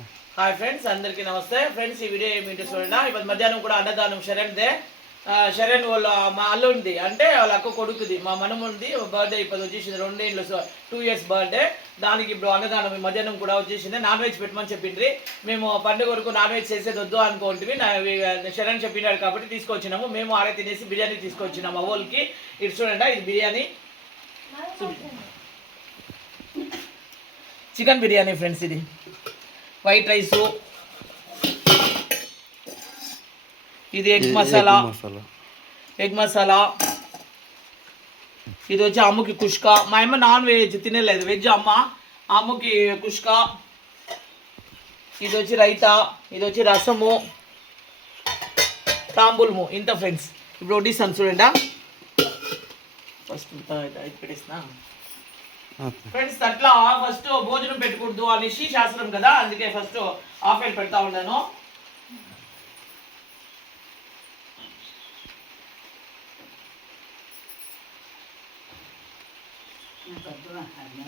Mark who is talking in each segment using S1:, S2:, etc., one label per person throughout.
S1: Hi friends అందరికీ నమస్తే. Friends ఈ వీడియో ఏమిటి చూడండి ఇప్పుడు మధ్యాహ్నం కూడా అన్నదానం శరణ్దే. ఆ, శరణ్ వాళ్ళ మా అల్లుంది. అంటే వాళ్ళ అక్క కొడుకుది. మా మనముంది. బర్త్డే ఇప్పుడు వచ్చేసింది రెండేళ్ళు టూ ఇయర్స్ బర్త్డే దానికి ఇప్పుడు అన్నదానం మధ్యాహ్నం కూడా వచ్చేసింది. నాన్ వెజ్ పెట్టమని చెప్పిండ్రి. మేము పండుగ వరకు నాన్ వెజ్ చేసేది వద్దు అనుకుంటుంది శరణ్ చెప్పినాడు కాబట్టి తీసుకొచ్చినాము. మేము ఆడే తినేసి బిర్యానీ తీసుకొచ్చినాము. వాళ్ళకి. ఇది చూడండి ఇది బిర్యానీ. చికెన్ బిర్యానీ ఫ్రెండ్స్ ఇది. White rice. ఇది ఎగ్ మసాలా. ఎగ్ మసాలా. ఇది వచ్చి అమ్మకి కుష్క. మా అమ్మ నాన్ వెజ్ తినలేదు. వెజ్ అమ్మ. అమ్మకి కుష్క. ఇది వచ్చి రైతా. ఇది వచ్చి రసము. తాంబూలము ఇంత ఫ్రెండ్స్ ఇప్పుడు వడ్డిస్తాను చూడండి. ఫస్ట్ పెట్టేసిన ఫ్రెండ్స్ అట్లా ఫస్ట్ భోజనం పెట్టకూడదు అనేసి శాస్త్రం కదా అందుకే ఫస్ట్ ఆఫ్ ఆయిల్ పెడతా ఉన్నాను.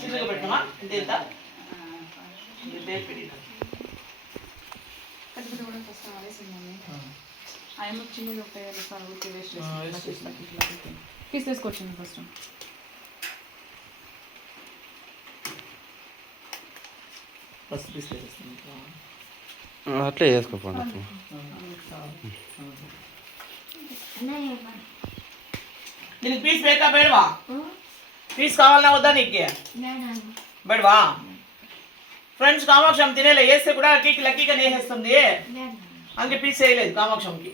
S1: చిన్నగా పెట్టమా? ఇంత పెట్టినా
S2: ఆయన వేస్ట్ తీసుకొచ్చింది ఫస్ట్
S1: ఫస్ట్
S3: అట్లే అత్తమ్మ
S1: దీనికి పీస్ వేకా బేడవా పీస్ కావాలన్నా వద్దా నీకు బేడవా ఫ్రెండ్స్ కామాక్షం తినేలే వేస్తే కూడా కేక్ లక్కీగా నేసేస్తుంది అందుకే పీస్ వేయలేదు కామాక్షంకి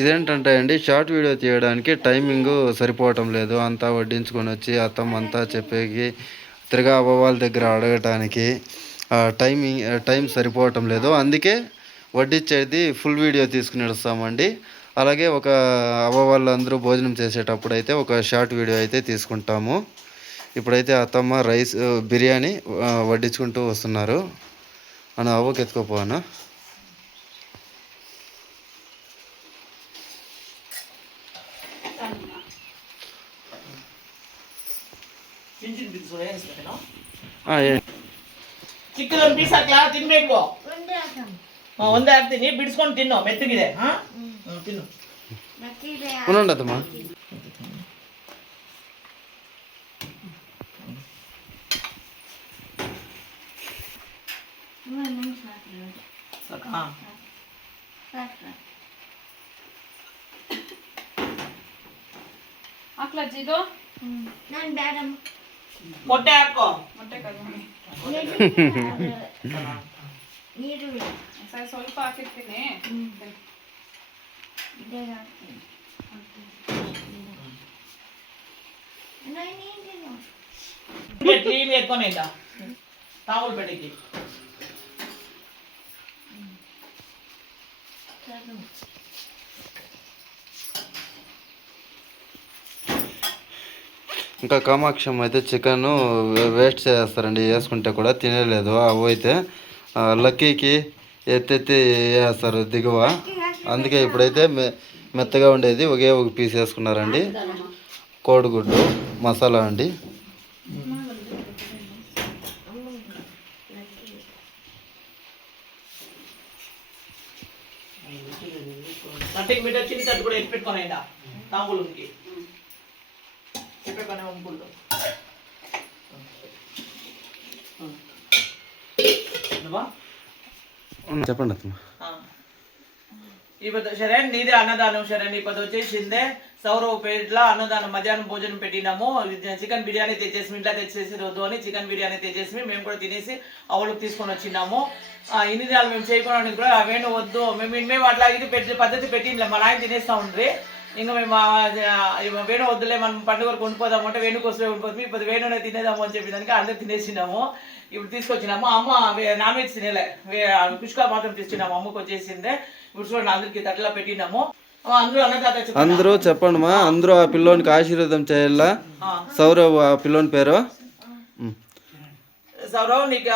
S3: ఇదేంటంటే అండి షార్ట్ వీడియో తీయడానికి టైమింగ్ సరిపోవటం లేదు. అంతా వడ్డించుకొని వచ్చి అత్తమ్మ అంతా చెప్పేకి తిరగా అవ్వవాళ్ళ దగ్గర అడగటానికి టైమింగ్ టైం సరిపోవటం లేదు. అందుకే వడ్డించేది ఫుల్ వీడియో తీసుకుని వస్తామండి అలాగే ఒక అవ్వ వాళ్ళందరూ భోజనం చేసేటప్పుడు అయితే ఒక షార్ట్ వీడియో అయితే తీసుకుంటాము. ఇప్పుడైతే అత్తమ్మ రైస్ ఆ, బిర్యానీ ఆ, వడ్డించుకుంటూ వస్తున్నారు అని అవ్వకి ఎత్తుకోపోనా
S1: ಚಿನ್ನ ಚಿನ್ನ ಪೀಸ್ వేసేస్తాను
S3: ಆ, ಏ
S1: ಚಿಕ್ಕದ ಒಂದು ಪೀಸ್ ಹಾಕ್ಲಾ ತಿನ್ಬೇಕು ಹಾ, ಒಂದೇ ಹಾಕ್ತೀನಿ ಬಿಡಿಸ್ಕೊಂಡು ತಿನ್ನು ಮೆತ್ತಗಿದೆ ಹಾ ಹ್ಮ್, ತಿನ್ನು
S3: सका ಹಾಕ್ಲಾ
S1: ಜಿದು
S2: ನಾನು ಬೇಡ
S1: ಮೊಟ್ಟೆ ಹಾಕೋ
S2: ಮೊಟ್ಟೆ
S4: ನೀರು
S2: ಸರಿ ಸ್ವಲ್ಪ ಹಾಕಿರ್ತೀನಿ
S1: ಕ್ಲೀನ್ ಎತ್ಕೊಂಡಿದ್ದ ತಾವಲ್ ಬೆಳಗ್ಗೆ
S3: ఇంకా కామాక్షం అయితే చికెన్ వేస్ట్ చేస్తారండి వేసుకుంటే కూడా తినలేదు. అవి అయితే లక్కీకి ఎత్తెత్తి వేస్తారు దిగువ. అందుకే ఇప్పుడైతే మె మెత్తగా ఉండేది ఒకే ఒక పీస్ వేసుకున్నారండి. కోడిగుడ్డు మసాలా అండి.
S1: నటికి బిడ్డ చిన్ని తట్టు కూడా ఎత్తి పెట్టుకొని ఇంట తాంబూలంకి. చెప్పేకొని అనుకుంటూ
S3: చెప్పండి అత్తమ్మ.
S1: ఇప్పుడు శరణ్ నీదే అన్నదానం శరణ్ ఇప్పుడు వచ్చేసిందే. సౌరవపేటలో అన్నదానం మధ్యాహ్నం భోజనం పెట్టినాము. చికెన్ బిర్యానీ తెచ్చేసి ఇంట్లో తెచ్చేసి వద్దు అని చికెన్ బిర్యానీ తెచ్చేసి మేము కూడా తినేసి అవులకు తీసుకొని వచ్చినాము. ఆ, ఇన్ని దాన్ని మేము చేయకుండా కూడా అవేను వద్దు. మేము మేము అట్లా ఇది పెట్టి పద్ధతి పెట్టిందిలే మా నాయన తినేస్తా ఉండ్రి. ఇంకా మేము వేణు వద్దులే మనం పండుగ వరకు ఉండిపోదాము అంటే వేణుకు వస్తే ఉండిపోతుంది ఇప్పుడు వేణునే తినేదాము అని చెప్పి దానికి అందరు తినేసినాము. ఇప్పుడు తీసుకొచ్చినాము. అమ్మ నాన్ వెజ్ తినేలే. కుష్కా మాత్రం తీసుకున్నాము అమ్మకు వచ్చేసిందే ఇప్పుడు చూడండి అందరికి తట్లా పెట్టినాము. అందరూ
S3: చెప్పండి మా అందరూ ఆ పిల్లోనికి ఆశీర్వాదం చేయాలా. సౌరవ్ ఆ పిల్లోని పేరు.
S1: సౌరవ్ నీకు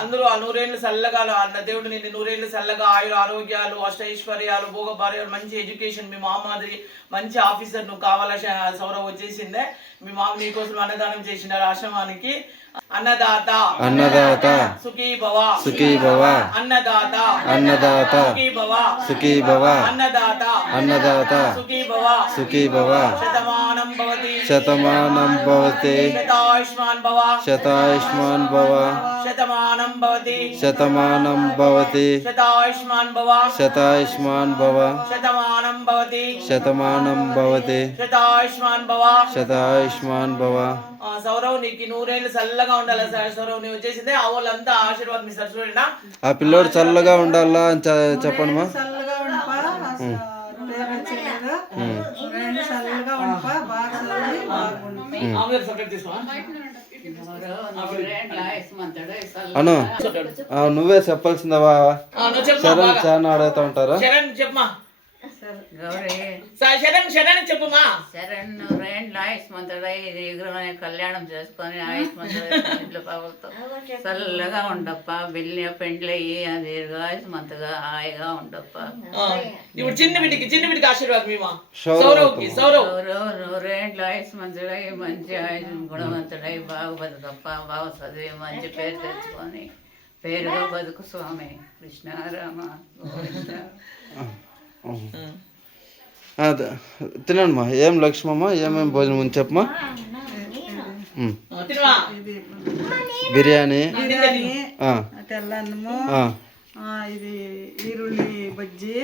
S1: అందరూ ఆ నూరేళ్ళు చల్లగా అన్న దేవుడు నిన్ను నూరేళ్ళు చల్లగా ఆయుర ఆరోగ్యాలు అష్టైశ్వర్యాలు భోగ భార్యలు మంచి ఎడ్యుకేషన్ మీ మామ మాదిరి మంచి ఆఫీసర్ నువ్వు కావాలా సౌరవ్ వచ్చేసిందే. మీ మామ నీకోసం అన్నదానం చేసినారు ఆశ్రమానికి. అన్నదాత.
S3: అన్నదాత.
S1: సుఖీ భవ
S3: సుఖీ భవ
S1: అన్నదాత.
S3: అన్నదాత.
S1: సుఖీ భవ
S3: సుఖీ భవ
S1: అన్నదాత.
S3: అన్నదాత.
S1: సుఖీ భవ
S3: సుఖీ భవ
S1: శతమానం భవతి.
S3: శతమానం భవతి.
S1: శతాయుష్మాన్ భవ.
S3: శతాయుష్మాన్ భవ.
S1: శతమానం భవతి
S3: శతమానం భవతి
S1: శతాయుష్మాన్ భవ
S3: శతాయుష్మాన్ భవ
S1: శతమానం భవతి
S3: శతమానం భవతి
S1: శతాయుష్మాన్ భవ
S3: శతాయుష్మాన్ భవ
S1: ఆ, సౌరవ్ నీకు నూరేళ్ళు చల్లగా ఉండాలి సార్? సౌరవ్ నువ్వు వచ్చేసిందే. ఆ వాళ్ళంతా ఆశీర్వాదం మీ సరస్వడినా
S3: ఆ పిల్లోడు చల్లగా ఉండాలా అని చెప్పండి మా.
S4: చల్లగా ఉండిపా? ఉండిపా? బాగా బాగుండి.
S3: అను. ఆ, నువ్వే చెప్పాల్సిందవా?
S1: ఆ, నువ్వు చెప్పు.
S3: శరణ్
S1: బాగా.
S3: చాలా అడుగుతా ఉంటారా?
S1: చెప్పమా
S5: గౌరీ.
S1: స- శరణ్ శరణ్ చెప్పుమా
S5: శరణ్ రెండ్ల ఆయుష్మంతుడై విగ్రహం కళ్యాణం చేసుకొని ఆయుష్మంతుడై ఇంట్లో పాపలతో చల్లగా ఉండప్ప బిల్లి పెండ్లయ్యి అది ఆయుష్మంతుగా హాయిగా ఉండప్ప.
S1: ఆ, ఇప్పుడు చిన్న బిడ్డకి చిన్న బిడ్డకి ఆశీర్వాదం
S3: సౌరవ్
S1: సౌరవ్.
S5: ఆయుష్మంతుడై మంచి ఆయుష్ గుణవంతుడై బాగా బతుకప్ప బాగా చదివి మంచి పేరు తెచ్చుకొని పేరుగా బతుకు స్వామి. కృష్ణారామ గోవింద
S3: ఆ, ద- తినండి మా. ఏం లక్ష్మమ్మ? ఏమేం భోజనం ఉంది చెప్పమా ఉమ్.
S1: ఆ, తినవా
S4: ఇది
S3: బిర్యానీ
S4: తెల్లన్నము ఇది ఈరుల్లి బజ్జీ.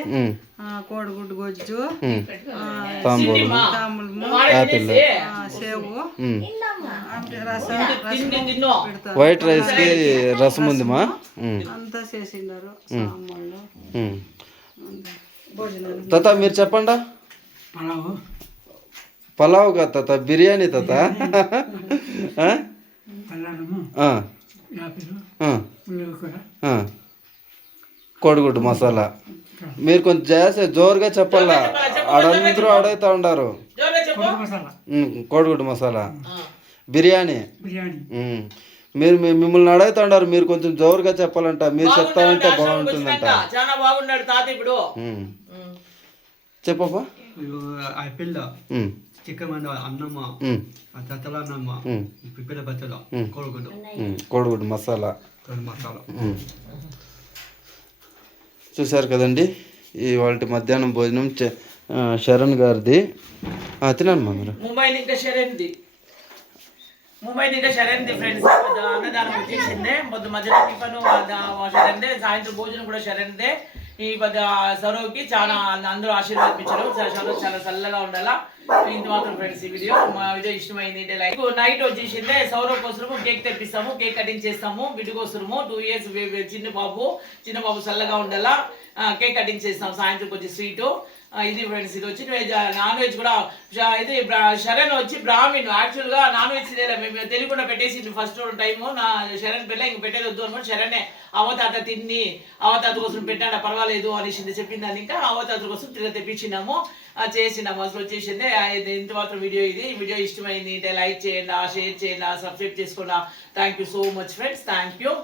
S4: కోడిగుడ్డు గొజ్జు.
S3: తాంబూలం. యాపిల్.
S4: సేవు రసం
S3: వైట్ రైస్కి రసం ఉంది మా ఉమ్,
S4: అంతా చేసిండారు
S3: తాత మీరు చెప్పండా? పలావ్. కదా తాత? బిర్యానీ తాత. కోడిగుడ్డు మసాలా. మీరు కొంచెం చేసే జోరుగా చెప్పాలా? ఆడందరూ అడుగుతా ఉండారు.
S1: జోరుగా చెప్పు.
S3: ఉమ్, కోడిగుడ్డు మసాలా.
S1: ఆ.
S3: బిర్యానీ. మీరు మిమ్మల్ని అడుగుతా ఉండారు మీరు కొంచెం జోరుగా చెప్పాలంట మీరు
S1: బాగున్నాడు,
S3: బాగుంటుందంట.
S1: చాలా బాగున్నాడు తాత ఇప్పుడు.
S6: ఆపిల్
S3: ఉమ్,
S6: చికెన్ అన్నమ్మ బచ్చల కోడిగుడ్డు.
S3: కోడిగుడ్డు మసాలా.
S6: మసాలా.
S3: చూశారు కదండి ఈ వాళ్ళ మధ్యాహ్నం భోజనం శరణ్ గారిది. ఆ, తినండి మా మీరు.
S1: ముంబై ఇంకా శరణ్ది. ముంబై ఇంకా శరణ్ది ఫ్రెండ్స్ అన్నదానం వచ్చేసిందే పొద్దు మధ్యలో టిఫన్ శరణ్దే. సాయంత్రం భోజనం కూడా శరణ్దే. ఈ పెద్ద సరవుకి చాలా అందరూ ఆశీర్వాదం చాలా చాలా చల్లగా ఉండాలా? ఇంత మాత్రం ఫ్రెండ్స్ ఈ వీడియో మా వీడియో ఇష్టమైంది లైక్ నైట్ వచ్చేసిందే సౌరవ్ కోసము కేక్ తెప్పిస్తాము కేక్ కటింగ్ చేస్తాము బిడ్డ కోసము టూ ఇయర్స్ చిన్న బాబు చిన్న బాబు చల్లగా ఉండాలా? కేక్ కటింగ్ చేస్తాం సాయంత్రం కొంచెం స్వీటు ఇది ఫ్రెండ్స్ ఇది వచ్చి వెజ్ నాన్ వెజ్ కూడా అయితే ఇది శరణ్ వచ్చి బ్రాహ్మణ్ యాక్చువల్గా నాన్ వెజ్ తినేలే మేము తెలియకుండా పెట్టేసింది ఫస్ట్ టైం నా శరణ్ పిల్ల ఇంక పెట్టేది వద్దు అనుకోండి శరణే అవతాత తిన్ని అవతాత కోసం పెట్టాడా పర్వాలేదు అనేసింది చెప్పిందని ఇంకా అవతాత కోసం తిరిగి తెప్పించినాము చేసినాము అసలు వచ్చేసింది ఇంత మాత్రం వీడియో ఇది వీడియో ఇష్టమైంది అంటే లైక్ చేయండి షేర్ చేయండి సబ్స్క్రైబ్ చేసుకోండి thank you so much friends thank you